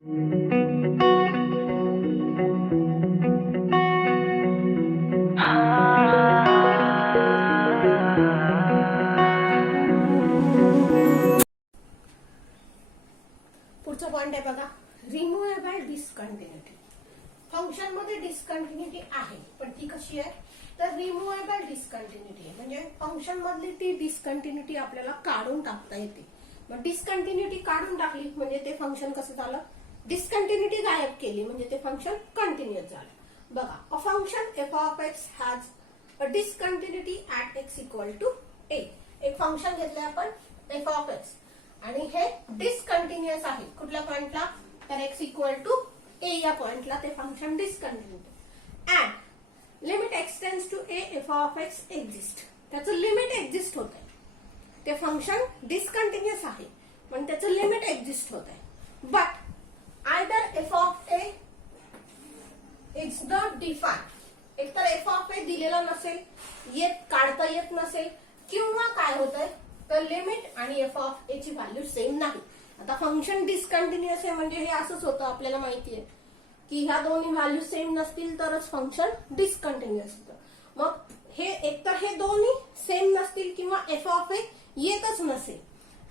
पुढचा पॉइंट आहे बघा, रिमूव्हेबल डिस्कंटिन्युटी. फंक्शन मध्ये डिस्कंटिन्युटी आहे, पण ती कशी आहे तर रिमूव्हेबल डिस्कंटिन्युटी आहे. म्हणजे फंक्शन मधली ती डिस्कंटिन्युटी आपल्याला काढून टाकता येते. मग डिस्कंटिन्युटी काढून टाकली म्हणजे ते फंक्शन कसं झालं, डिस्कंटिन्युटी गायब केली म्हणजे ते फंक्शन कंटिन्युअस झालं. बघा, a function f of x has a discontinuity at x equal to a. एक फंक्शन घेतलंय आपण एफ ऑफ एक्स आणि हे डिस्कंटिन्युअस आहे. कुठल्या पॉइंटला तर एक्स इक्वल टू ए या पॉइंटला ते function discontinuous and limit x tends to a f of x exist. त्याचं लिमिट एक्झिस्ट होत आहे. ते फंक्शन डिस्कंटिन्युअस आहे पण त्याचं लिमिट एक्झिस्ट होत आहे. But either F of A is not define. एकतर एफ ऑफ ए दिलेला नसेल, काढता येत नसेल, किंवा काय होतंय तर लिमिट आणि एफ ऑफ ए ची व्हॅल्यू सेम नाही. आता फंक्शन डिस्कंटिन्युअस आहे म्हणजे हे असंच होतं, आपल्याला माहिती आहे की ह्या दोन्ही व्हॅल्यू सेम नसतील तरच फंक्शन डिस्कंटिन्युअस होतं. मग हे एकतर हे दोन्ही सेम नसतील किंवा एफ ऑफ ए येतच नसेल.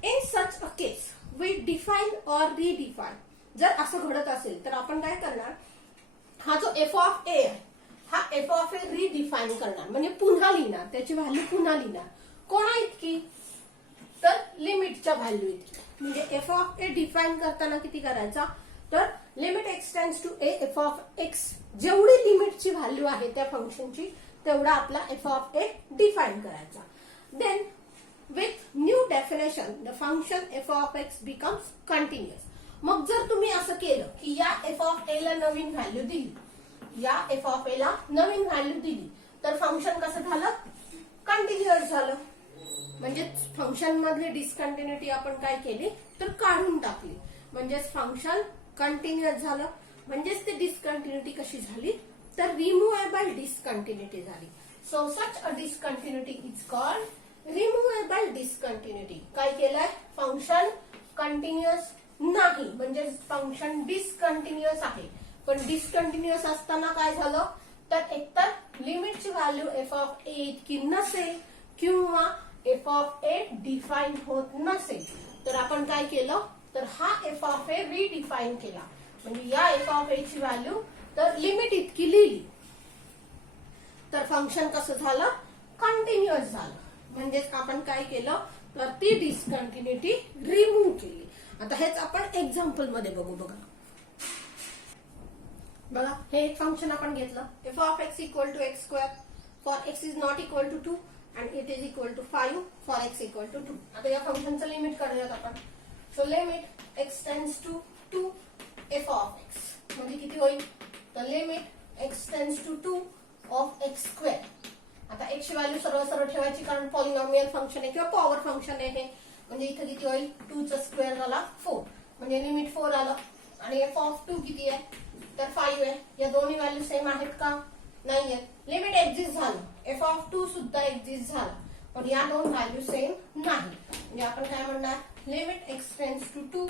In such a case we define or redefine. जर असं घडत असेल तर आपण काय करणार, हा जो एफ ऑफ ए आहे हा एफ ऑफ ए रिडिफाईन करणार म्हणजे पुन्हा लिहिणार, त्याची व्हॅल्यू पुन्हा लिहिणार. कोणा इतकी तर लिमिटच्या व्हॅल्यू इतकी. म्हणजे एफ ऑफ ए डिफाईन करताना किती करायचा तर limit x tends to a f of x, जेवढी लिमिटची व्हॅल्यू आहे त्या फंक्शनची तेवढा आपला एफ ऑफ ए डिफाईन करायचा. Then with new definition the function f of x becomes continuous. मग जर तुम्ही असं केलं की या एफ ऑफ ए ला नवीन व्हॅल्यू दिली, या एफ ऑफ ए ला नवीन व्हॅल्यू दिली तर फंक्शन कसं झालं, कंटिन्युअस झालं. म्हणजे फंक्शन मधली डिस्कंटिन्युटी आपण काय केली तर काढून टाकली म्हणजेच फंक्शन कंटिन्युअस झालं. म्हणजेच ते डिस्कंटिन्युटी कशी झाली तर रिमूव्हेबल डिस्कंटिन्युटी झाली. So such a discontinuity is called removable discontinuity. काय केलंय, फंक्शन कंटिन्युअस नाही म्हणजे फंक्शन डिस्कंटिन्युअस आहे. पण डिस्कंटिन्युअस असताना काय झालं तर एकतर लिमिटची व्हॅल्यू एफ ऑफ ए इतकी नसेल किंवा एफ ऑफ ए डिफाईन होत नसेल तर आपण काय केलं तर हा एफ ऑफ ए रिडिफाईन केला. म्हणजे या एफ ऑफ ए ची व्हॅल्यू तर लिमिट इतकी लिहिली तर फंक्शन कसं झालं, कंटिन्युअस झालं. म्हणजेच आपण काय केलं तर ती डिस्कंटिन्युटी रिमूव्ह केली. आता हेच आपण एक्झाम्पल मध्ये बघू. बघा, हे एक फंक्शन आपण घेतलं f of x equal to x square for x is not equal to 2 and it is equal to 5 for x equal to 2. आता या फंक्शनचं लिमिट काढूयात आपण. So limit x tends to 2 f of x म्हणजे किती होईल तर limit x tends to 2 of x square. आता x ची व्हॅल्यू सरळ सरळ ठेवायची कारण पॉलिनॉमियल फंक्शन आहे किंवा पॉवर फंक्शन आहे हे. म्हणजे इथे किती होईल 2 चा स्क्वेअर झाला 4 म्हणजे लिमिट 4 आलं. आणि f of 2 किती आहे तर 5 आहे. या दोन्ही व्हॅल्यू सेम आहेत का नाहीये. लिमिट एक्झिस्ट झालं, एफ ऑफ 2 सुद्धा एक्झिस्ट झालं पण या दोन व्हॅल्यू सेम नाही. म्हणजे आपण काय म्हणणार, limit x tends to 2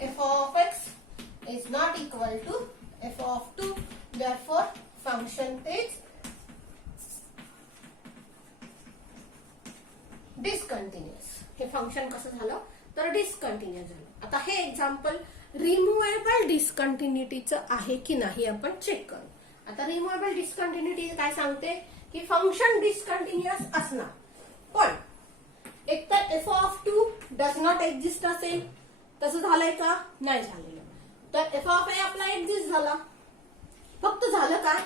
f of x is not equal to f of 2. Therefore function is discontinuous. हे फंक्शन कसं झालं तर डिस्कंटिन्युअस झालं. आता हे एक्झाम्पल रिमूव्हेबल डिस्कंटिन्युटीचं आहे की नाही आपण चेक करू. आता रिमूव्हेबल डिस्कंटिन्युटी काय सांगते की फंक्शन डिस्कंटिन्युअस असणार पण एकतर F of 2 does not exist असेल. तसं झालंय का नाही झालेलं. तर एफ ऑफ ए आपला एक्झिस्ट झाला. फक्त झालं काय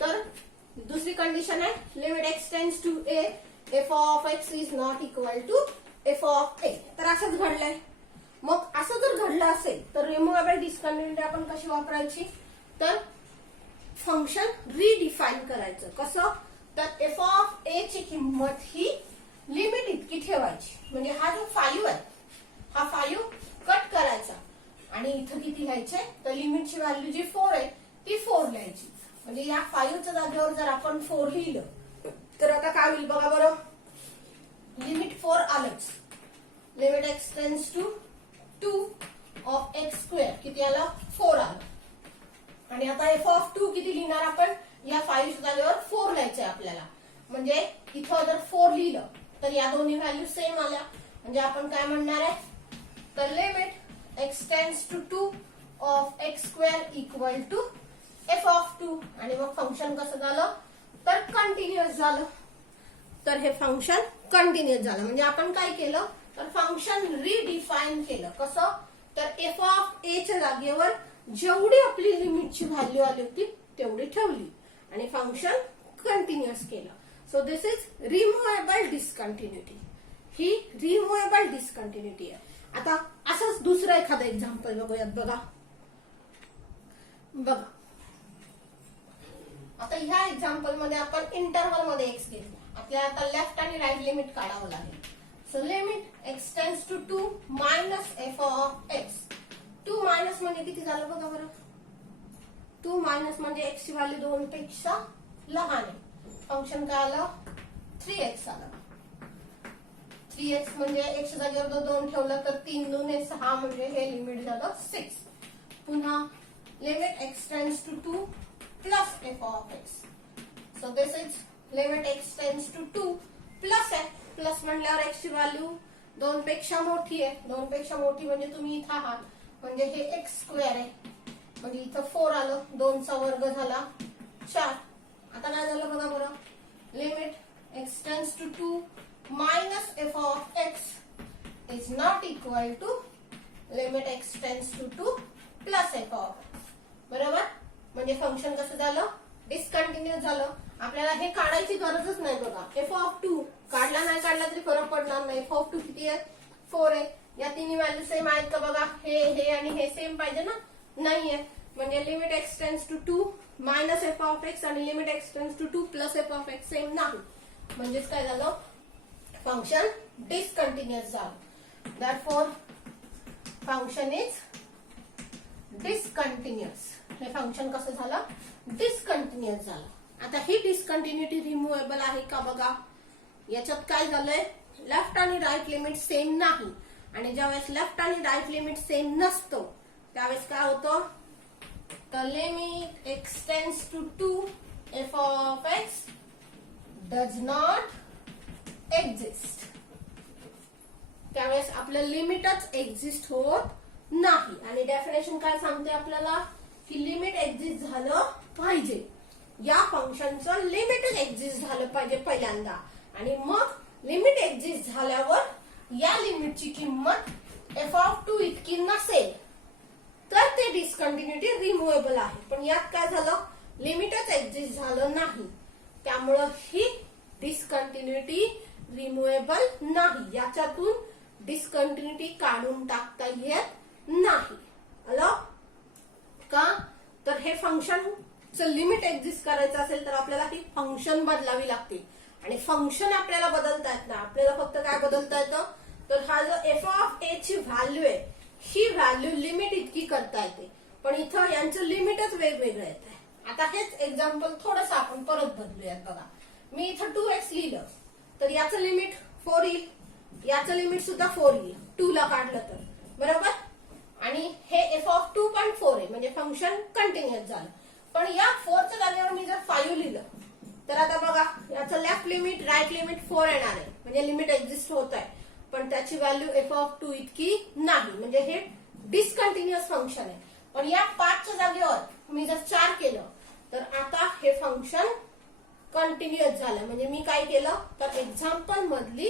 तर दुसरी कंडिशन आहे limit x tends to a f of x is not equal to f of a. तर असंच घडलंय. मग असं जर घडलं असेल तर रिमूव्हेबल डिस्कंटिन्युटी आपण कशी वापरायची तर फंक्शन रिडिफाईन करायचं. कसं तर एफ ऑफ ए ची किंमत ही लिमिट इतकी ठेवायची. म्हणजे हा जो 5 आहे हा 5 कट करायचा आणि इथं किती लिहायचे तर लिमिटची व्हॅल्यू जी 4 आहे ती 4 लिहायची. म्हणजे या 5च्या जागेवर जर आपण 4 लिहिलं तर आता काय होईल बघा बरं, लिमिट 4 आलंच. Limit x tends to 2 of x square किती आलं 4 आलं. आणि आता एफ ऑफ 2 किती लिहिणार आपण, या 5 जागेवर 4 लिहायचंय आपल्याला. म्हणजे इथं जर 4 लिहिलं तर या दोन्ही व्हॅल्यू सेम आल्या. म्हणजे आपण काय म्हणणार आहे, तर limit x tends to 2 of x square equal to f of 2. आणि मग फंक्शन कसं झालं, तर कंटिन्युअस झालं. तर हे फंक्शन कंटिन्युअस झालं. म्हणजे आपण काय केलं, तर फंक्शन रिडिफाईन केलं. कसं, तर एफ ऑफ ए च्या जागेवर जेवढी आपली लिमिटची व्हॅल्यू आली होती तेवढी ठेवली आणि फंक्शन कंटिन्युअस केलं. So this is removable discontinuity. ही रिमुव्हेबल डिस्कंटिन्युटी आहे. आता असंच दुसरं एखादं एक्झाम्पल बघूयात. बघा आता ह्या एक्झाम्पल मध्ये आपण इंटरवल मध्ये एक्स घेतला. आपल्याला आता लेफ्ट आणि राईट लिमिट काढावं लागेल. So limit x tends to 2 minus f of x. 2 minus म्हणजे किती झालं बघा बरं. 2 मायनस म्हणजे एक्स ची व्हॅल्यू 2 पेक्षा लहान आहे. फंक्शन काय आलं, 3x आलं. 3x म्हणजे एक्स जागेवर 2 ठेवलं तर 3 2 6 म्हणजे हे लिमिट झालं 6. पुन्हा limit x tends to 2 plus f of x. So this is limit x tends to 2 plus आहे. प्लस म्हणल्यावर एक्स ची व्हॅल्यू 2 पेक्षा मोठी आहे. 2 पेक्षा मोठी म्हणजे तुम्ही इथं आहात, म्हणजे हे एक्स स्क्वेअर आहे. म्हणजे इथं 4 आलं, 2 चा वर्ग झाला 4. आता काय झालं बघा बरं, limit x tends to 2 minus f of x is not equal to limit x tends to 2 plus f of x. बरोबर. म्हणजे फंक्शन कसं झालं, डिस्कंटिन्युअस झालं. आपल्याला हे काढायची गरजच नाही बघा. एफ ऑफ 2 काढला नाही काढला तरी फरक पडणार नाही. एफ ऑफ 2 किती आहे, 4 आहे. या तिन्ही व्हॅल्यू सेम आहेत का बघा. हे आणि हे सेम पाहिजे ना, नाहीये. म्हणजे limit x tends to 2 minus f of x आणि limit x tends to 2 plus f of x same नाही. म्हणजेच काय झालं, फंक्शन डिस्कंटिन्युअस झालं. Therefore function is discontinuous. हे फंक्शन कसं झालं, डिस्कंटिन्युअस झालं. आता ही डिस्कंटिन्युटी रिमुव्हेबल आहे का बघा. याच्यात काय झालंय, लेफ्ट आणि राईट लिमिट सेम नाही. आणि ज्यावेळेस लेफ्ट आणि राईट लिमिट सेम नसतो त्यावेळेस काय होतं, तर limit x tends to 2 f of x does not exist. त्यावेळेस आपलं लिमिटच एक्झिस्ट होत नाही. आणि डेफिनेशन काय सांगते आपल्याला, की लिमिट एक्झिस्ट झालं पाहिजे. या फंक्शनचं लिमिटच एक्झिस्ट झालं पाहिजे पहिल्यांदा. आणि मग लिमिट एक्झिस्ट झाल्यावर या लिमिटची किंमत एफ ऑफ 2 इतकी नसेल तर ते डिस्कंटिन्युटी रिमुव्हेबल आहे. पण यात काय झालं, लिमिटच एक्झिस्ट झालं नाही. त्यामुळं ही डिस्कंटिन्युटी रिमुव्हेबल नाही. याच्यातून डिस्कंटिन्युटी काढून टाकता येत नाही. आलं का. तर हे फंक्शनचं लिमिट एक्झिस्ट करायचं असेल तर आपल्याला ही फंक्शन बदलावी लागते. आणि फंक्शन आपल्याला बदलता येत नाही. आपल्याला फक्त काय बदलता येतं, तर हा जो एफ ऑफ ए ची व्हॅल्यू आहे ही व्हॅल्यू लिमिट इतकी करता येते. पण इथं यांचं लिमिटच वेगवेगळं येत आहे. आता हेच एक्झाम्पल थोडंसं आपण परत बदलूयात बघा. मी इथं 2x लिहिलं तर याचं लिमिट 4 येईल, याचं लिमिट सुद्धा 4 येईल 2 ला काढलं तर. बरोबर. आणि हे एफ ऑफ 2 पण 4 आहे. म्हणजे फंक्शन कंटिन्युअस झालं. पण या 4 च्या जागेवर मी जर 5 लिहिलं तर आता बघा याचं लेफ्ट लिमिट राईट लिमिट 4 येणार आहे. म्हणजे लिमिट एक्झिस्ट होत आहे. पण त्याची व्हॅल्यू एफ ऑफ 2 इतकी नाही. म्हणजे हे डिस्कंटिन्युअस फंक्शन आहे. पण या 5 च्या जागेवर मी जर 4 केलं तर आता हे फंक्शन कंटिन्युअस झालं. म्हणजे मी काय केलं, तर एक्झाम्पल मधली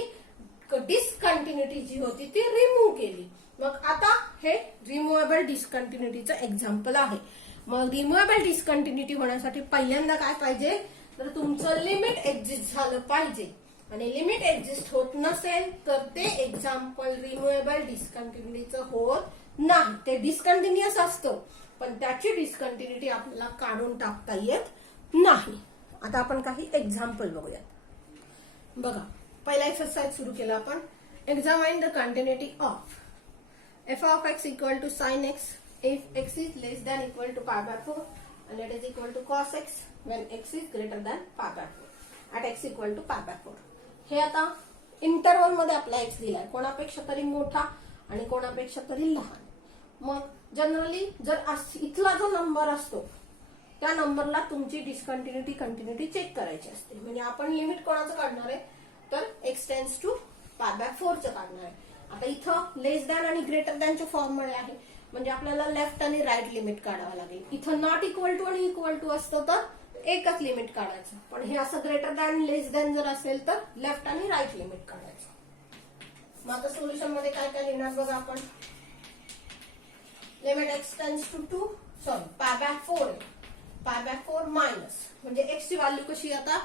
डिस्कंटिन्युटी जी होती ती रिमूव्ह केली. मग आता हे रिमुव्हेबल डिस्कंटिन्युटीचं एक्झाम्पल आहे. मग रिमुव्हेबल डिस्कंटिन्युटी होण्यासाठी पहिल्यांदा काय पाहिजे, तर तुमचं लिमिट एक्झिस्ट झालं पाहिजे. आणि लिमिट एक्झिस्ट होत नसेल तर ते एक्झाम्पल रिमुव्हेबल डिस्कंटिन्युटीचं होत नाही. ते डिस्कंटिन्युअस असतं पण त्याची डिस्कंटिन्युटी आपल्याला काढून टाकता येत नाही. आता आपण काही एक्झाम्पल बघूयात. बघा पहिला एक्सरसाइज सुरू केला आपण. Examine the continuity of f of x equal to sine x if x is less than equal to pi by 4 and it is equal to cos x when x is greater than pi by 4 at x equal to pi by 4. हे आता interval मध्ये आपला x दिलाय, कोणापेक्षा तरी मोठा आणि कोणापेक्षा तरी लहान. मग जनरली जर इथला जो नंबर असतो त्या नंबरला तुमची डिस्कंटिन्युटी कंटिन्युटी चेक करायची असते. म्हणजे आपण लिमिट कोणाचं काढणार आहे तर x टेन्स टू π/4 चं काढणार आहे. आता इथं लेस दॅन आणि ग्रेटर दॅनच्या फॉर्म मध्ये आहे म्हणजे आपल्याला लेफ्ट आणि राईट लिमिट काढावं लागेल. इथं नॉट इक्वल टू आणि इक्वल टू असतं तर एकच लिमिट काढायचं, पण हे असं ग्रेटर दॅन लेस दॅन जर असेल तर लेफ्ट आणि राईट लिमिट काढायचं. मग आता सोल्युशन मध्ये काय काय लिहिणार बघा आपण. Limit x tends to π/4 π/4 minus म्हणजे x ची व्हॅल्यू कशी आता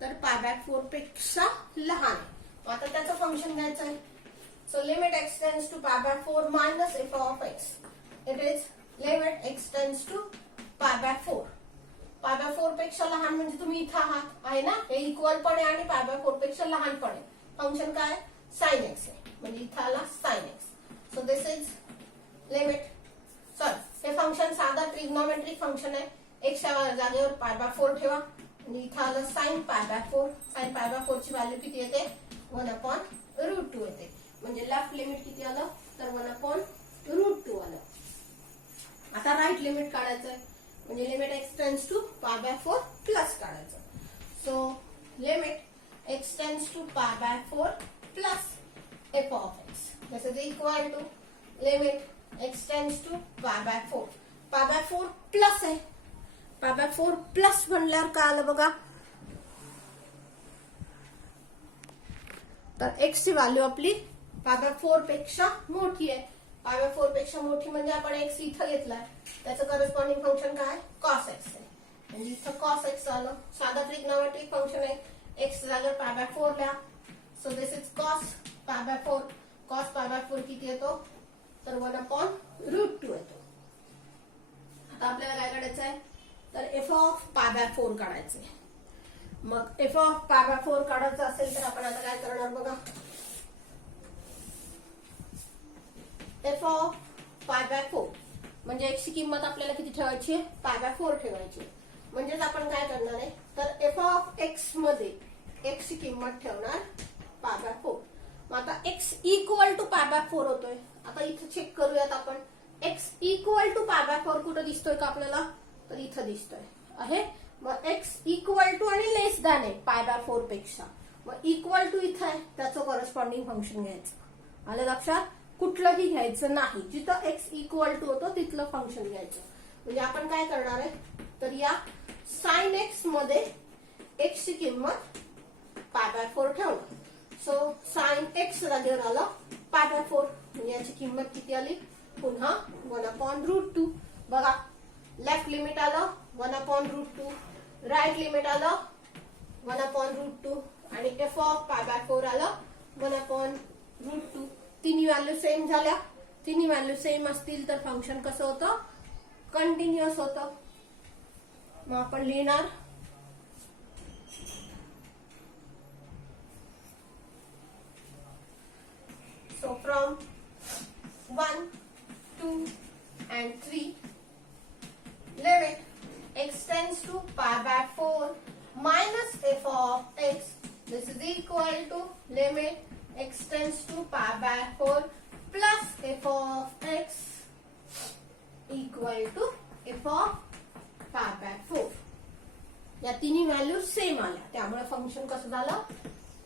तर π/4 पेक्षा लहान आहे. आता त्याचं फंक्शन घ्यायचं आहे. So limit x tends to π/4 minus f of x. It is limit x tends to π/4. π/4 पेक्षा लहान म्हणजे तुम्ही इथं आहात आहे ना, हे इक्वल पण आहे आणि π/4 पेक्षा लहान पण आहे. फंक्शन काय sin x आहे म्हणजे इथं आला sin x. So this is limit हे फंक्शन साधा ट्रिग्नोमेट्रिक फंक्शन आहे. x च्या जागेवर π/4 ठेवा आणि इथं आलं sin π/4. sin π/4 ची व्हॅल्यू किती येते 1/√2 येते. म्हणजे लेफ्ट लिमिट किती आलं तर 1/√2 आलं. आता राईट लिमिट काढायचं आहे म्हणजे limit x tends to π/4 plus काढायचं. So limit x tends to π/4 plus f of x. This is equal to limit x tends to π/4. π/4 plus आहे. π/4 प्लस म्हणल्यावर काय आलं बघा तर x ची व्हॅल्यू आपली π/4 पेक्षा मोठी आहे. π/4 पेक्षा मोठी म्हणजे आपण x इथं घेतलाय त्याचं करस्पॉन्डिंग फंक्शन काय cos x आहे म्हणजे इथं cos x आलं. साधा ट्रिग्नोमेट्रिक फंक्शन आहे. x जागेवर π/4 लिहा. So this is cos π/4. cos π/4 किती येतो तर 1/√2 येतो. आता आपल्याला काय काढायचं आहे तर f ऑफ π/4 काढायचे. मग f ऑफ π/4 काढायचं असेल तर आपण आता काय करणार बघा. f ऑफ π/4 म्हणजे x ची किंमत आपल्याला किती ठेवायची आहे π/4 ठेवायची. म्हणजेच आपण काय करणार आहे तर f ऑफ x मध्ये x ची किंमत ठेवणार π/4. मग आता x इक्वल टू π/4 होतोय. आता इथं चेक करूयात आपण x इक्वल टू π/4 कुठं दिसतोय का आपल्याला तर इथं दिसतोय आहे. मग x इक्वल टू आणि लेस दॅन आहे π/4 पेक्षा. मग इक्वल टू इथं आहे त्याचं करस्पॉन्डिंग फंक्शन घ्यायचं. आलं लक्षात. कुठलंही घ्यायचं नाही, जिथं x इक्वल टू होतो तिथलं फंक्शन घ्यायचं. म्हणजे आपण काय करणार आहे तर या sin x मध्ये x ची किंमत π/4 ठेवणार. सो sin x जागेवर आलं π/4 म्हणजे याची किंमत किती आली पुन्हा 1/√2. बघा लेफ्ट लिमिट आलं 1/√2, राईट लिमिट आलं 1/√2 आणि f ऑफ π/4 आलं 1/√2. तिन्ही व्हॅल्यू सेम झाल्या. तिन्ही व्हॅल्यू सेम असतील तर फंक्शन कसं होतं कंटिन्युअस होतं. मग आपण लिहिणार so from 1, 2 and 3 limit x tends to π/4 minus f of x. This is equal to limit x tends to π/4 plus f of x equal to f of π/4. या तिन्ही व्हॅल्यू सेम आल्या त्यामुळे फंक्शन कसं झालं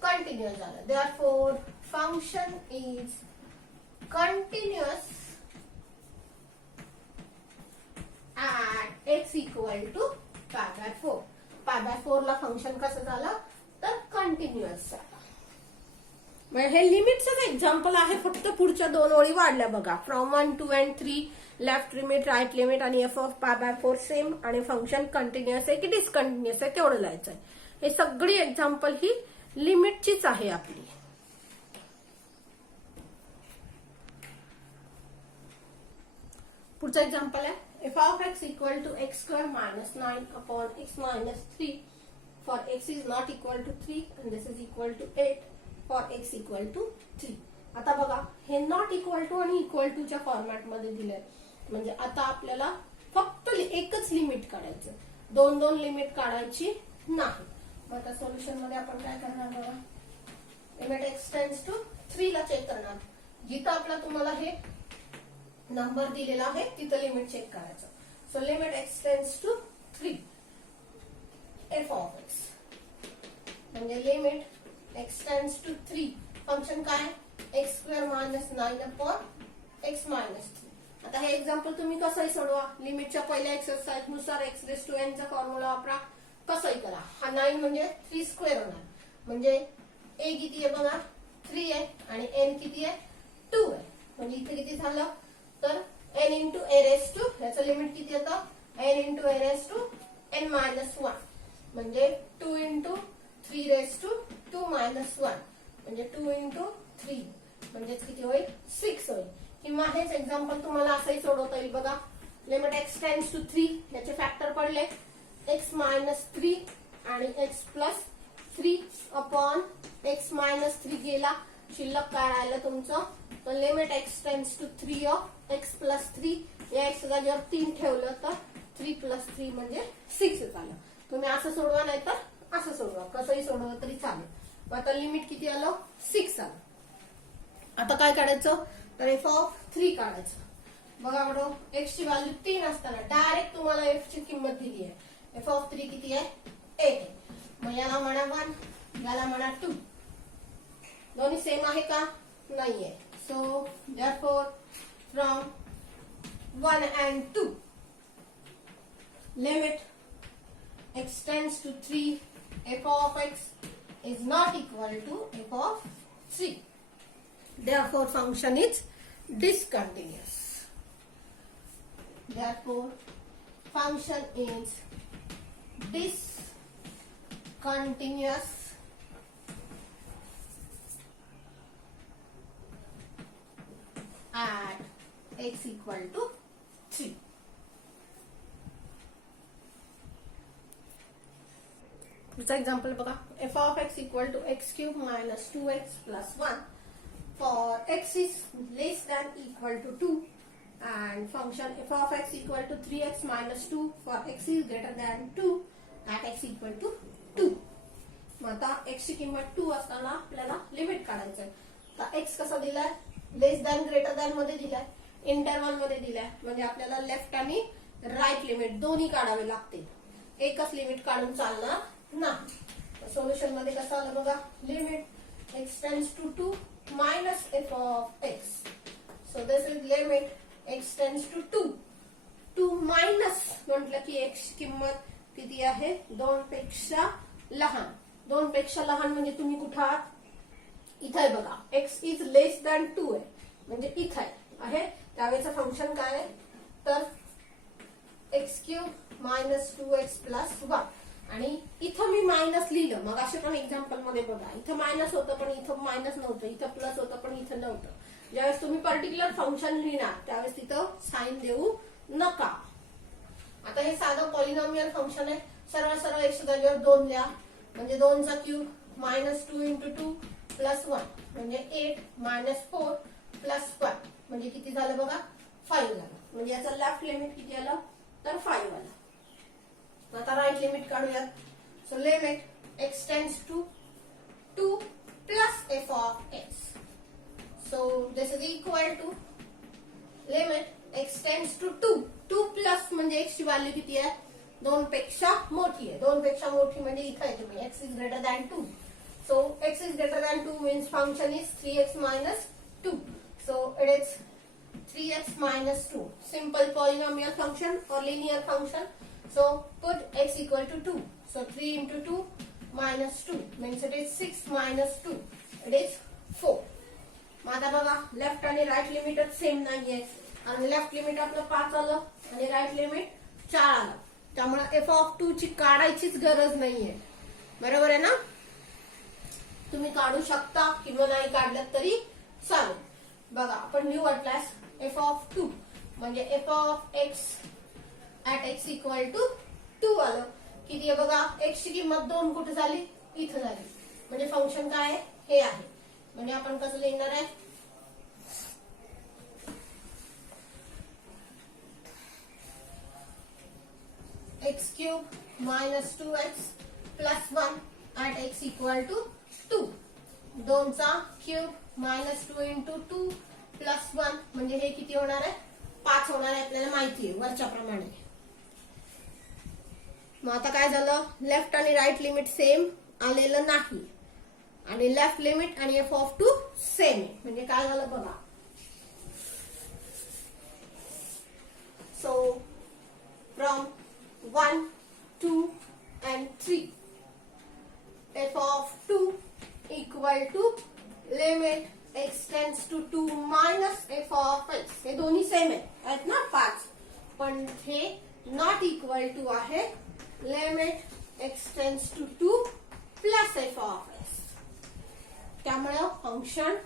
कंटिन्युअस झालं. Therefore function is continuous at x equal to π/4. π/4 ला function कसं झालं तर कंटिन्युअस झालं. हे लिमिटचं एक्झाम्पल आहे. फक्त पुढच्या दोन ओळी वाढल्या बघा. From 1, 2 and 3 left limit right limit आणि f ऑफ π/4 सेम आणि फंक्शन कंटिन्युअस आहे की डिस्कंटिन्युअस आहे तेवढं लिहायचं आहे. हे सगळी एक्झाम्पल ही लिमिटचीच आहे आपली. पुढचं एक्झाम्पल आहे f of x equal to x² minus 9 upon x minus 3 for x is not equal to 3 and this is equal to 8 for x equal to 3. आता बघा हे नॉट इक्वल टू आणि इक्वल टू च्या format मध्ये दिलंय. म्हणजे आता आपल्याला फक्त एकच लिमिट काढायचं, दोन दोन लिमिट काढायची नाही. मग आता सोल्युशन मध्ये आपण काय करणार बघा. लिमिट x टेन्स टू 3 ला चेक करणार. जिथं आपला तुम्हाला हे नंबर दिलेला आहे तिथं लिमिट चेक करायचं. So limit x tends to 3 f of x म्हणजे limit x tends to 3 function काय x square minus 9 upon x minus 3. आता हे एक्झाम्पल तुम्ही कसंही सोडवा. लिमिटच्या पहिल्या एक्सरसाइज नुसार एक्स रेस टू एन चा फॉर्म्युला वापरा, कसंही करा. हा 9 म्हणजे 3 स्क्वेअर होणार म्हणजे ए किती आहे बघा 3 आहे आणि एन किती आहे 2 आहे. म्हणजे इथे किती झालं तर n into a raise to याचं लिमिट किती येतं n into a raise to n minus 1 म्हणजे 2 इंटू 3 रेस टू 2 मायनस 1 म्हणजे 2 इंटू 3 म्हणजे किती होईल 6 होईल. किंवा हेच एक्झाम्पल तुम्हाला असंही सोडवता येईल बघा. लिमिट एक्स टेन्स टू 3 याचे फॅक्टर पडले एक्स मायनस 3 आणि x plus 3 upon x minus 3 गेला, शिल्लक काय राहिलं तुमचं तर limit x tends to 3 of x plus 3 या एक्स जागेवर 3 ठेवलं तर 3 प्लस 3 म्हणजे 6 झालं. तुम्ही असं सोडवा नाही तर असं सोडवा, कसंही सोडवा तरी चालेल. मग आता लिमिट किती आलं 6 आलं. आता काय काढायचं तर एफ ऑफ 3 काढायचं. बघा बरोबर एक्स ची व्हॅल्यू 3 असताना डायरेक्ट तुम्हाला एफ ची किंमत दिली आहे. एफ ऑफ 3 किती आहे 8 आहे. मग याला म्हणा 1 याला म्हणा 2. दोन्ही सेम आहे का नाहीये. So therefore from 1 and 2 limit x tends to 3 f of x is not equal to f of 3. Therefore function is discontinuous. Therefore function is discontinuous at x equal to 3. दुसरा एक्झाम्पल बघा. F of x equal to x cube minus 2x plus 1 for x is less than equal to 2 and function f of x equal to 3x minus 2 for x is greater than 2 at x equal to 2. मग आता x ची किंमत 2 असताना आपल्याला limit काढायचं आहे. तर x कसा दिलाय लेस दॅन ग्रेटर दॅन मध्ये दिलाय, इंटरवल मध्ये दिलाय म्हणजे आपल्याला लेफ्ट आणि राईट लिमिट दोन्ही काढावे लागतील. एकच लिमिट काढून चालणार नाही. सोल्युशन मध्ये कसं आलं बघा. Limit x tends to 2 minus f of x. So this is limit x tends to 2. 2 minus म्हटलं की x किंमत किती आहे 2 पेक्षा लहान. 2 पेक्षा लहान म्हणजे तुम्ही कुठं आहात इथे आहे बघा. x is less than 2 आहे म्हणजे इथे आहे. त्यावेळेचं फंक्शन काय आहे तर x cube minus 2x plus 1 आणि इथं मी मायनस लिहिलं. मग असे पण एक्झाम्पल मध्ये बघा इथं मायनस होतं पण इथं मायनस नव्हतं, इथं प्लस होतं पण इथं नव्हतं. ज्यावेळेस तुम्ही पर्टिक्युलर फंक्शन लिहिणार त्यावेळेस तिथं साइन देऊ नका. आता हे साधं पॉलिनॉमियल फंक्शन आहे. सरळ सरळ एक्स जागेवर 2 लिहा म्हणजे 2 चा क्यूब मायनस 2 इंटू 2 प्लस 1 म्हणजे 8 मायनस 4 प्लस 1 म्हणजे किती झालं बघा 5 झालं. म्हणजे याचं लेफ्ट लिमिट किती आलं तर 5 आलं. आता राईट लिमिट काढूयात. So limit x tends to 2 plus f of x. So this is equal to limit x tends to 2. 2 plus म्हणजे एक्स ची व्हॅल्यू किती आहे 2 पेक्षा मोठी आहे. 2 पेक्षा मोठी म्हणजे इथे आहे तुम्ही x is greater than 2. So x is greater than 2 means function is 3x minus 2. So it is 3x minus 2. Simple polynomial function or linear function. So put x equal to 2. So 3 into 2 minus 2 means it is 6 minus 2. It is 4. मग आता बघा left आणि right limit same नाहीये आणि left limit आपलं 5 आलं आणि right limit 4 आलं. त्यामुळे एफ ऑफ 2 ची काढायचीच गरज नाहीये. बरोबर आहे ना. तुम्ही काढू शकता किंवा नाही काढलं तरी चालेल. बघा आपण न्यू वाटल्यास एफ ऑफ 2 म्हणजे f of x at x equal to 2 आलं. किती आहे बघा एक्स ची किंमत 2 कुठे झाली इथं झाली म्हणजे फंक्शन काय आहे हे आहे. म्हणजे आपण कसं लिहिणार आहे x cube minus 2x plus 1 at x equal to 2. 2 चा क्यूब मायनस 2 इंटू 2 प्लस 1 म्हणजे हे किती होणार आहे 5 होणार आहे आपल्याला माहिती आहे वरच्या प्रमाणे. मग आता काय झालं, लेफ्ट आणि राईट लिमिट सेम आलेलं नाही आणि लेफ्ट लिमिट आणि f(2) सेम आहे. म्हणजे काय झालं बघा. So from 1, 2 and 3 f(2) equal to limit x tends to 2 minus f(x). हे दोन्ही सेम आहेत ना 5, पण हे नॉट इक्वल टू आहे limit x tends to 2 plus f(x). त्यामुळे फंक्शन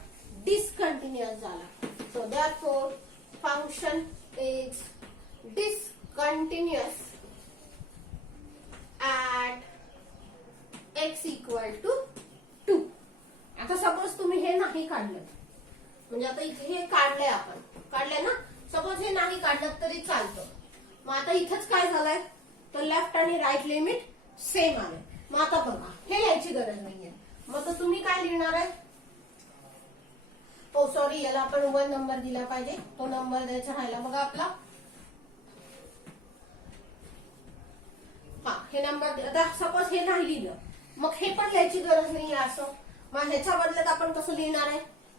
डिस्कंटिन्युअस झाला. So therefore function is discontinuous at x equal to 2. आता सपोज तुम्ही हे नाही काढलं, म्हणजे आता इथे हे काढलंय, आपण काढलंय ना, सपोज हे नाही काढलं तरी चालतं. मग आता इथंच काय झालंय, तर लेफ्ट आणि राईट लिमिट सेम आले. मग आता बघा हे यायची गरज नाहीये. मग तर तुम्ही काय लिहिणार आहे, ओ सॉरी, याला आपण 1 नंबर दिला पाहिजे, तो नंबर द्यायचा राहिला बघा आपला. हा, हे नंबर. आता सपोज हे नाही लिहिलं, मग हे पण लिहायची गरज नाहीये असं. मग ह्याच्या बदल्यात आपण कसं लिहिणार आहे,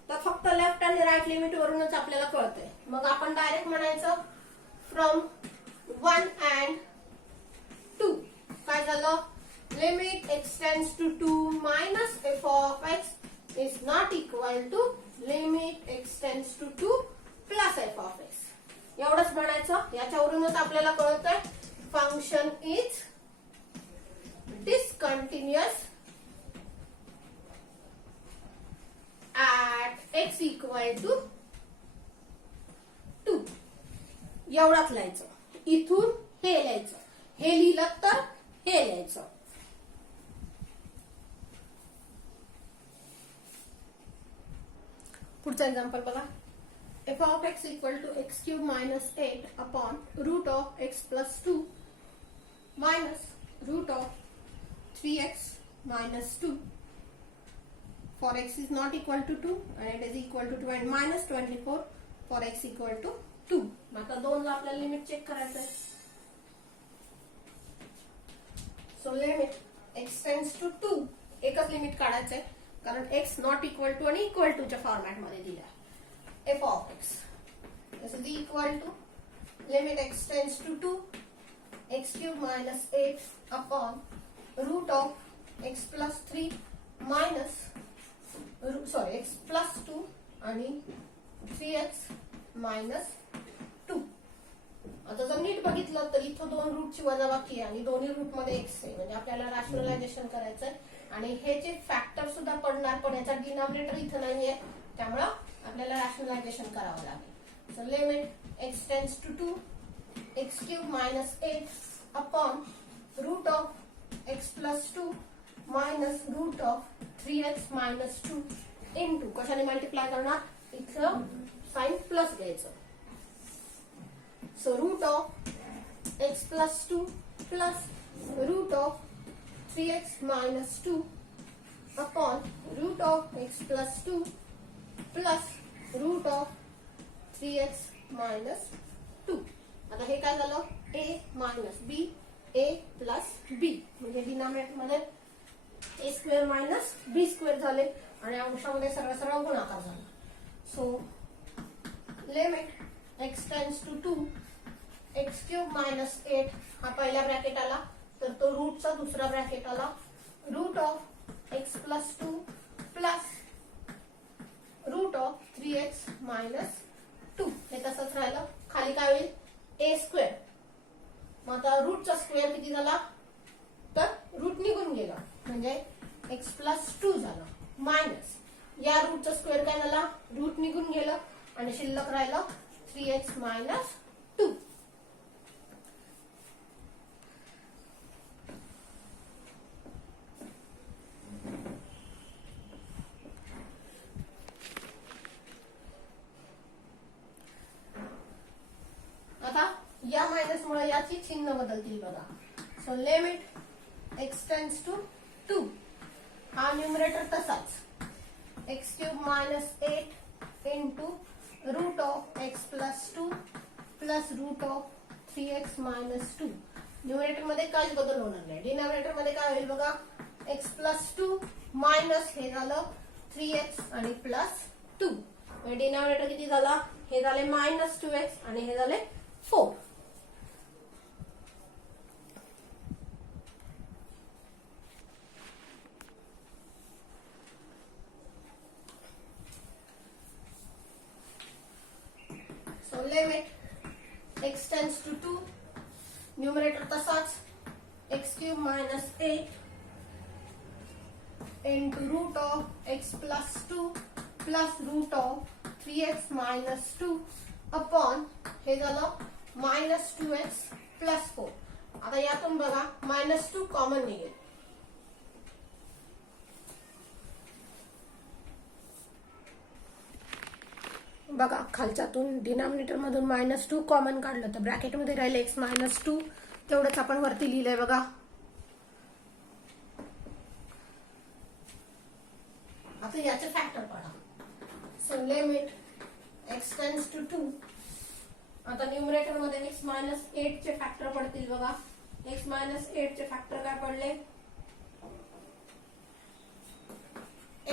तर फक्त लेफ्ट आणि राईट लिमिट वरूनच आपल्याला कळतंय. मग आपण डायरेक्ट म्हणायचं फ्रॉम 1 and 2 काय झालं, limit x tends to 2 minus f(x) is not equal to limit x tends to 2 plus f(x). एवढंच म्हणायचं. याच्यावरूनच आपल्याला कळतंय function is discontinuous at x equal to 2. एवढंच लिहायचं. इथून हे लिहायचं, हे लिहिलं तर हे लिहायचं. पुढचं एक्झाम्पल बघा. f(x) equal to x³ minus 8 upon root of x plus 2 minus root of 3x minus 2 for x is not equal to 2 and it is equal to 2 and minus 24 for x equal to 2. आता 2 ला आपल्याला limit check करायचं आहे. So limit x tends to 2, एकच limit काढायचं आहे कारण x not equal to आणि इक्वल टू च्या फॉर्मॅट मध्ये दिला. f(x) this is equal to limit x tends to 2 x³ minus 8 upon root of x plus 3 minus x plus 2 आणि 3x minus 2. आता जर नीट बघितलं तर इथं 2 रूटची वजाबाकी आहे आणि दोन्ही रूट मध्ये x आहे. म्हणजे आपल्याला रॅशनलायझेशन करायचंय आणि हे जे फॅक्टर सुद्धा पडणार, पण याचा डिनॉमिनेटर इथं नाहीये, त्यामुळं आपल्याला रॅशनलायझेशन करावं लागेल. So limit x tends to 2 x³ minus 8 upon root of x plus 2 minus root of 3x minus 2 into कशाने मल्टिप्लाय करणार, इथलं साइन प्लस घ्यायचं. So root of x plus 2 plus root of 3x minus 2 upon root of x plus 2 plus root of 3x minus 2. आता हे काय झालं, a minus b, a plus b, म्हणजे denominator मध्ये a² minus b² झाले आणि अंशामध्ये सरळ गुणाकार झाला. So limit x tends to 2 x³ minus 8 हा पहिला ब्रॅकेट आला, तर तो रूटचा दुसरा ब्रॅकेट आला, root of x plus 2 plus root of 3x minus 2. हे तसंच राहिलं. खाली काय होईल, a². मग आता रूटचा स्क्वेअर किती झाला, तर रूट निघून गेला म्हणजे x plus 2 झालं, मायनस या रूटचा स्क्वेअर काय झाला, रूट निघून गेलं आणि शिल्लक राहिलं 3x minus 2. या मायनस मुळे याची चिन्ह बदलतील बघा. So limit x tends to 2, हा न्यूमरेटर तसाच, x³ minus 8 into root of x plus 2 plus root of 3x minus 2. Numerator मध्ये काहीच बदल होणार नाही. डिनॉमिनेटर मध्ये काय होईल बघा, x प्लस 2 मायनस हे झालं 3x आणि प्लस 2. डिनॉमिनेटर किती झाला, हे झाले मायनस 2x आणि हे झाले 4. So limit x tends to 2, numerator तसाच x cube minus 8 into root of x plus 2 plus root of 3x minus 2 upon हे झालं minus 2x plus 4. आता यातून बघा minus 2 कॉमन निघेल. बघा खालच्यातून डिनॉमिनेटर मधून -2 कॉमन काढलं तर ब्रॅकेट मध्ये राहिले x -2. तेवढंच आपण वरती लिहिलंय बघा. आता याचे फॅक्टर काढा. So limit x tends to 2. आता न्यूमरेटर मध्ये x -8 चे फॅक्टर पडतील बघा. x -8 चे फॅक्टर काय पडले,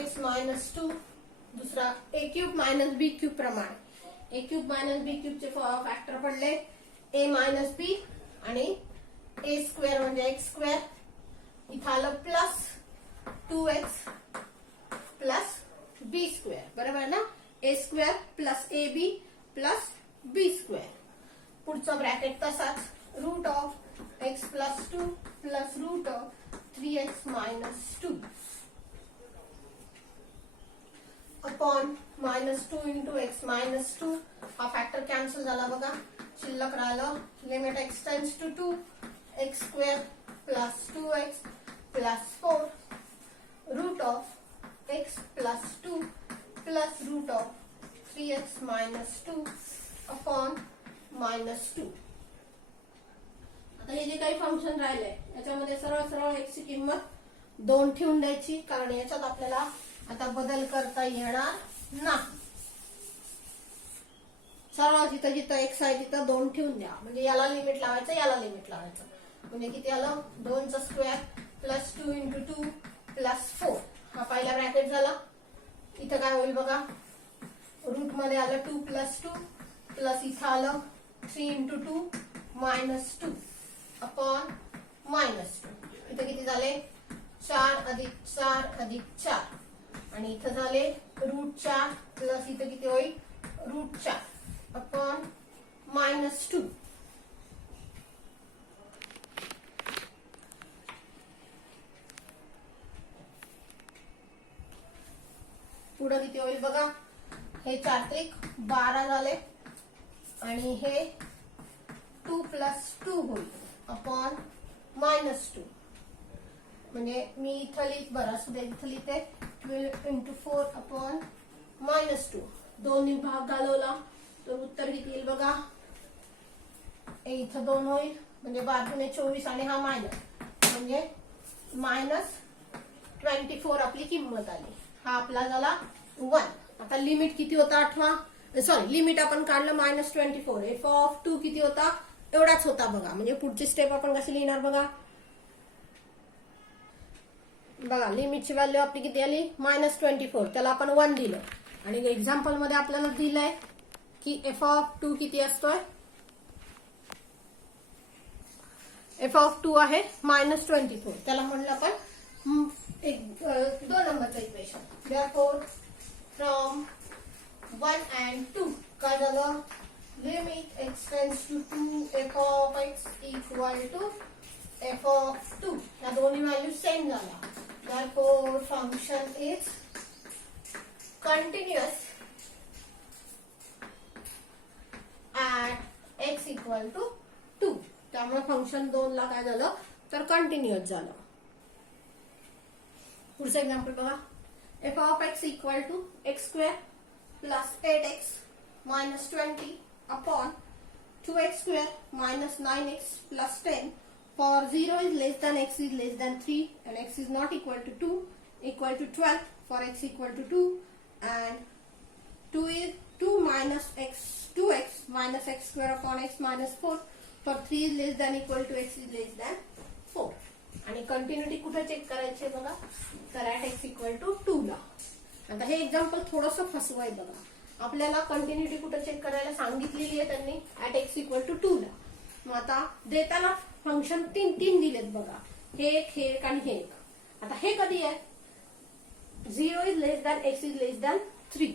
x -2. दुसरा a cube minus b cube प्रमाणे a cube minus b cube चे फॅक्टर पडले a मायनस b आणि a स्क्वेअर म्हणजे x स्क्वेअर. इथं आलं plus 2x plus b square. बरोबर ना, a square plus ab plus b square. पुढचा ब्रॅकेट तसाच, root of x plus 2 plus root of 3x minus 2 upon -2 into x minus 2. हा factor cancel झाला बघा. शिल्लक राहिलं limit x tends to 2 x square plus 2x plus 4 root of x plus 2 plus root of 3x minus 2 upon -2. आता हे जे काही function राहिले याच्यामध्ये सरळ सरळ x ची किंमत 2 ठेवून द्यायची, कारण याच्यात आपल्याला आता बदल करता येणार नाही. सरळ जिथं जिथं x आहे तिथं 2 ठेवून द्या. म्हणजे याला लिमिट लावायचं, याला लिमिट लावायचं. म्हणजे किती आलं, 2 चा स्क्वेअर प्लस 2 into 2 प्लस 4. हा पहिला ब्रॅकेट झाला. इथं काय होईल बघा, रूट मध्ये आलं 2 प्लस 2 प्लस इथं आलं 3 into 2 मायनस 2 अपॉन -2. इथं किती झाले, 4 अधिक 4 अधिक 4 आणि इथं झाले रूट 4 प्लस इथं किती होईल, रूट 4 अपॉन -2. पुढे किती होईल बघा, हे 4 त्रिक 12 झाले आणि हे 2 प्लस 2 होईल अपॉन -2. म्हणजे मी इथं लिहित बरं असू दे, इथं लिहिते 12 into 4 अपॉन -2. दोन्ही भाग घालवला तर उत्तर किती येईल बघा, इथं 2 होईल म्हणजे बाजूने 24 आणि हा मायनस म्हणजे -24 आपली किंमत आली. हा आपला झाला 1. आता लिमिट किती होता आठवा, सॉरी लिमिट आपण काढलं -24. एफ ऑफ 2 किती होता, एवढाच होता बघा. म्हणजे पुढची स्टेप आपण कशी लिहिणार बघा. बघा लिमिटची व्हॅल्यू आपली किती आली, -24. त्याला आपण 1 दिलं आणि एक्झाम्पल मध्ये आपल्याला दिलंय की एफ ऑफ 2 किती असतोय, एफ ऑफ 2 आहे -24. त्याला म्हणलं आपण 2 नंबरचं इक्वेशन. therefore फ्रॉम 1 and 2 काय झालं, limit x tends to 2 f of x equal to f of 2. या दोन्ही व्हॅल्यू सेम झाल्या. therefore function is continuous at x equal to 2. त्यामुळे फंक्शन 2 ला काय झालं तर कंटिन्युअस झालं. पुढचं एक्झाम्पल बघा. F of x equal to x square plus 8x minus 20 upon 2x square minus 9x plus 10 for 0 is less than x is less than 3 and x is not equal to 2 equal to 12 for x equal to 2 and 2 2 minus x 2x minus x square upon x minus 4 for 3 is less than equal to x is less than 4. आणि continuity कुठे check करायची बघा, तर at x equal to 2 ला. आता हे example थोडंसं फसवाय बघा. आपल्याला कंटिन्युटी कुठे चेक करायला सांगितलेली आहे त्यांनी, ऍट x इक्वल टू 2 ला. मग आता देताना फंक्शन तीन दिलेत बघा, हे एक आणि हे एक. आता हे कधी आहे, 0 is less than x is less than 3.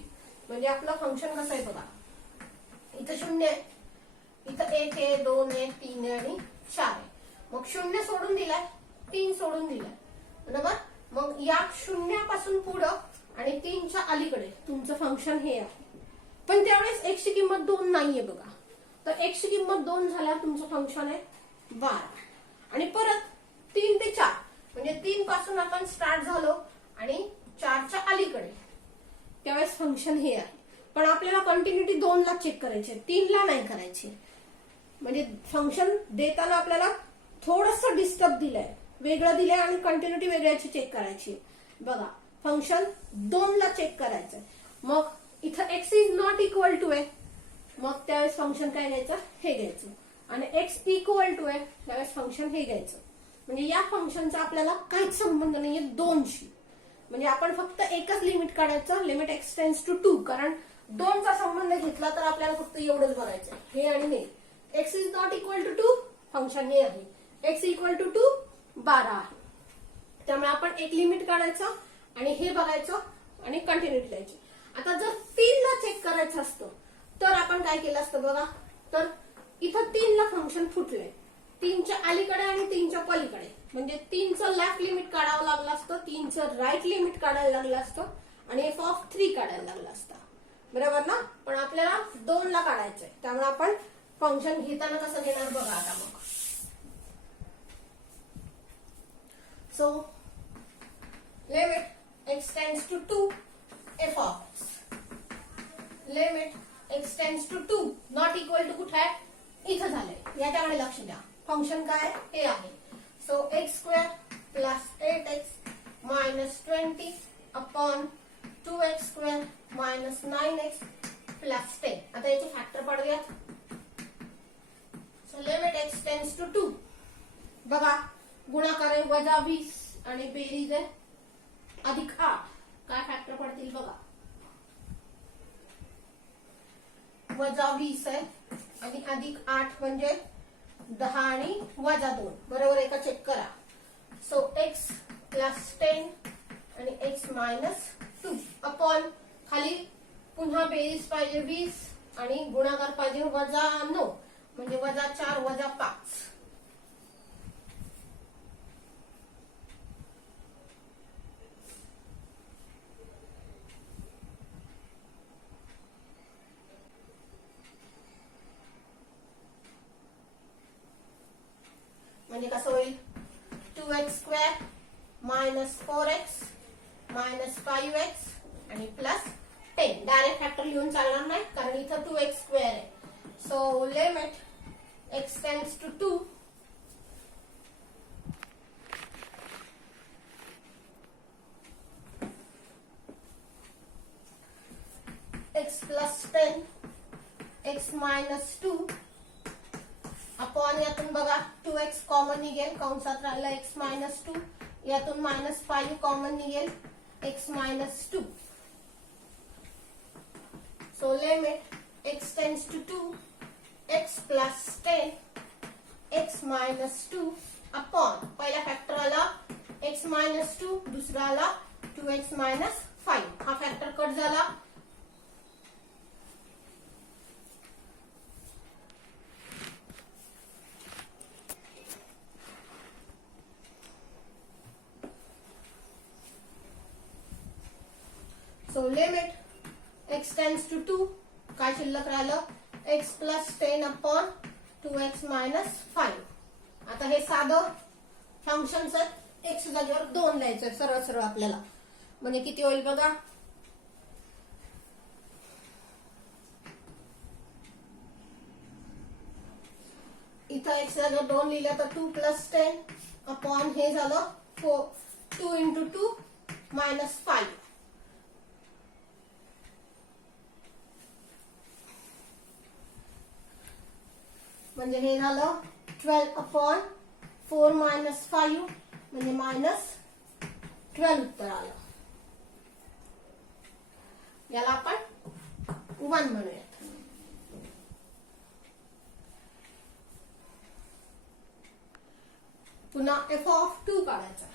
म्हणजे आपलं फंक्शन कसं आहे बघा, इथं 0 आहे, इथं 1 आहे, 2 आहे, 3 आहे आणि 4 आहे. मग 0 सोडून दिलाय, 3 सोडून दिलाय, बरोबर. मग या 0 पासून पुढं आणि 3 च्या अलीकडे तुमचं फंक्शन हे आहे. पण त्यावेळेस x ची किंमत 2 नाहीये बघा, तर x ची किंमत 2 झाल्यावर तुमचं फंक्शन आहे 12. आणि परत 3 ते 4 म्हणजे 3 पासून आपण स्टार्ट झालो आणि 4 च्या अलीकडे, त्यावेळेस फंक्शन हे आहे. पण आपल्याला कंटिन्युटी 2 ला चेक करायची, 3 ला नाही करायची. म्हणजे फंक्शन देताना आपल्याला थोडंसं डिस्टर्ब दिलंय, वेगळं दिलंय आणि कंटिन्युटी वेगळ्याची चेक करायची. बघा फंक्शन 2 ला चेक करायचंय. मग इथं x is not equal to आहे, मग त्यावेळेस फंक्शन काय घ्यायचं, हे घ्यायचं. आणि x इक्वल टू आहे त्यावेळेस फंक्शन हे घ्यायचं. म्हणजे या फंक्शनचा आपल्याला काहीच संबंध नाहीये 2 शी. म्हणजे आपण फक्त एकच लिमिट काढायचं, लिमिट x टेंड्स टू 2. कारण 2 चा संबंध घेतला तर आपल्याला फक्त एवढंच बघायचं, हे आणि हे. x is not equal to 2 function हे आहे, x इक्वल टू 2 12 आहे. त्यामुळे आपण एक लिमिट काढायचं आणि हे बघायचं आणि कंटिन्युटी लिहायची. आता जर 3 ला चेक करायचं असतं तर आपण काय केलं असतं बघा, तर इथं 3 ला फंक्शन फुटलंय, 3 च्या अलीकडे आणि 3 च्या पलीकडे. म्हणजे 3 चं लेफ्ट लिमिट काढावं लागलं असतं, 3 चं राईट लिमिट काढायला लागलं असतं आणि f(3) काढायला लागलं असतं, बरोबर ना. पण आपल्याला 2 ला काढायचंय, त्यामुळे आपण फंक्शन घेताना कसं घेणार बघा आता. मग so limit x tends to 2 f of x, limit x tends to 2 not equal to कुठे आहे, इथं झालंय, याच्याकडे लक्ष द्या. फंक्शन काय हे आहे. So x square plus 8x minus 20 upon 2x square minus 9x plus 10. आता याचे फॅक्टर पाडूयात. So limit x tends to 2, बघा गुणाकार आहे -20 आणि बेरीज आहे +8. काय फॅक्टर पडतील बघा, -20 आहे आणि +8 म्हणजे 10 आणि -2, बरोबर आहे का, चेक करा. सो x प्लस 10 आणि x मायनस 2 अपॉन खाली पुन्हा बेरीज पाहिजे 20 आणि गुणाकार पाहिजे -9 म्हणजे -4 -5. म्हणजे कसं होईल, 2x square minus 4x minus 5x आणि प्लस 10. डायरेक्ट फॅक्टर लिहून चालणार नाही कारण इथं 2x स्क्वेअर आहे. So limit x tends to 2 x plus 10 x minus 2 upon यातून बघा 2x कॉमन निघेल, कंसात राहिला x मायनस 2, यातून -5 कॉमन निघेल x minus 2. So limit x tends to 2 x plus 10 x minus 2 upon पहिला फॅक्टर आला x मायनस 2, दुसरा आला 2x मायनस 5. हा फॅक्टर कट झाला. So limit x tends to 2 काय शिल्लक राहिलं, x plus 10 upon 2x minus 5. आता हे साधं फंक्शन्स आहेत, x जागेवर 2 लिहायचं सरळ सरळ आपल्याला. म्हणजे किती होईल बघा, इथं x जागेवर 2 लिहिलं तर 2 प्लस 10 अपॉन हे झालं 2 इंटू 2 मायनस 5. म्हणजे हे झालं 12/4 मायनस 5 म्हणजे -12 उत्तर आलं. याला आपण 1 म्हणूयात. पुन्हा f(2) काढायचा.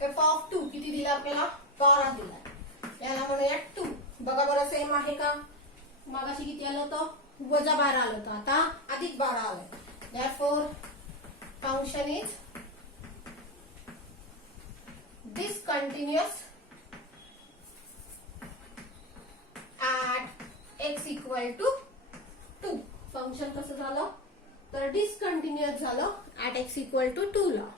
f(2) किती दिला आपल्याला? 12 दिला. याला म्हणूया 2. बघा बरं सेम आहे का? मगाशी किती आलं होतं? -12 आलं होतं. आता +12 आलं. Therefore function is discontinuous at x equal to 2. Function कसं झालं? तर डिस्कंटिन्युअस झालं at x equal to 2 ला.